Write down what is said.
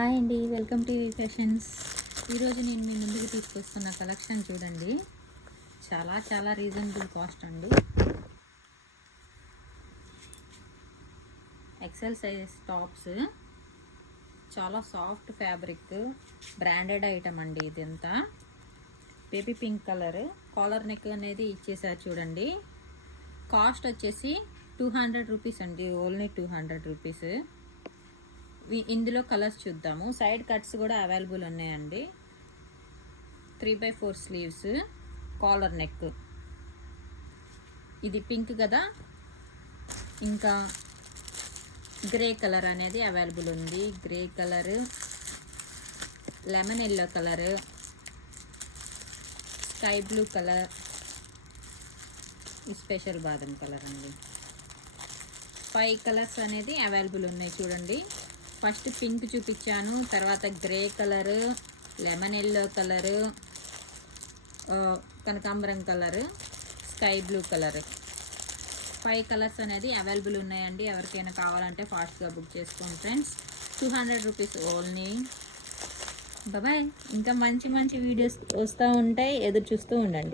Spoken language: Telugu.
హాయ్ అండి, వెల్కమ్ టు ఫ్యాషన్స్. ఈరోజు నేను మీ ముందుకు తీసుకొస్తున్న కలెక్షన్ చూడండి. చాలా చాలా రీజనబుల్ కాస్ట్ అండి. ఎక్సెల్ సైజ్ టాప్స్, చాలా సాఫ్ట్ ఫ్యాబ్రిక్, బ్రాండెడ్ ఐటమ్ అండి. ఇదంతా baby pink colour, collar neck అనేది ఇచ్చేసారు చూడండి. కాస్ట్ వచ్చేసి 200 రూపీస్ అండి, ఓన్లీ 200 రూపీస్. ఇందులో కలర్స్ చూద్దాము. సైడ్ కట్స్ కూడా అవైలబుల్ ఉన్నాయండి. 3/4 స్లీవ్స్, కాలర్ నెక్. ఇది పింక్ కదా, ఇంకా గ్రే కలర్ అనేది అవైలబుల్ ఉంది. Grey colour, lemon yellow colour, sky blue colour, special బాదం కలర్ అండి. 5 కలర్స్ అనేది అవైలబుల్ ఉన్నాయి చూడండి. ఫస్ట్ పింక్ చూపించాను, తర్వాత grey colour, lemon yellow colour, కనకాంబరం colour, sky blue colour. 5 colours అనేది అవైలబుల్ ఉన్నాయండి. ఎవరికైనా కావాలంటే ఫాస్ట్గా బుక్ చేసుకోండి ఫ్రెండ్స్. 200 rupees only. బాయ్. ఇంకా మంచి మంచి వీడియోస్ వస్తూ ఉంటాయి, ఎదురు చూస్తూ ఉండండి.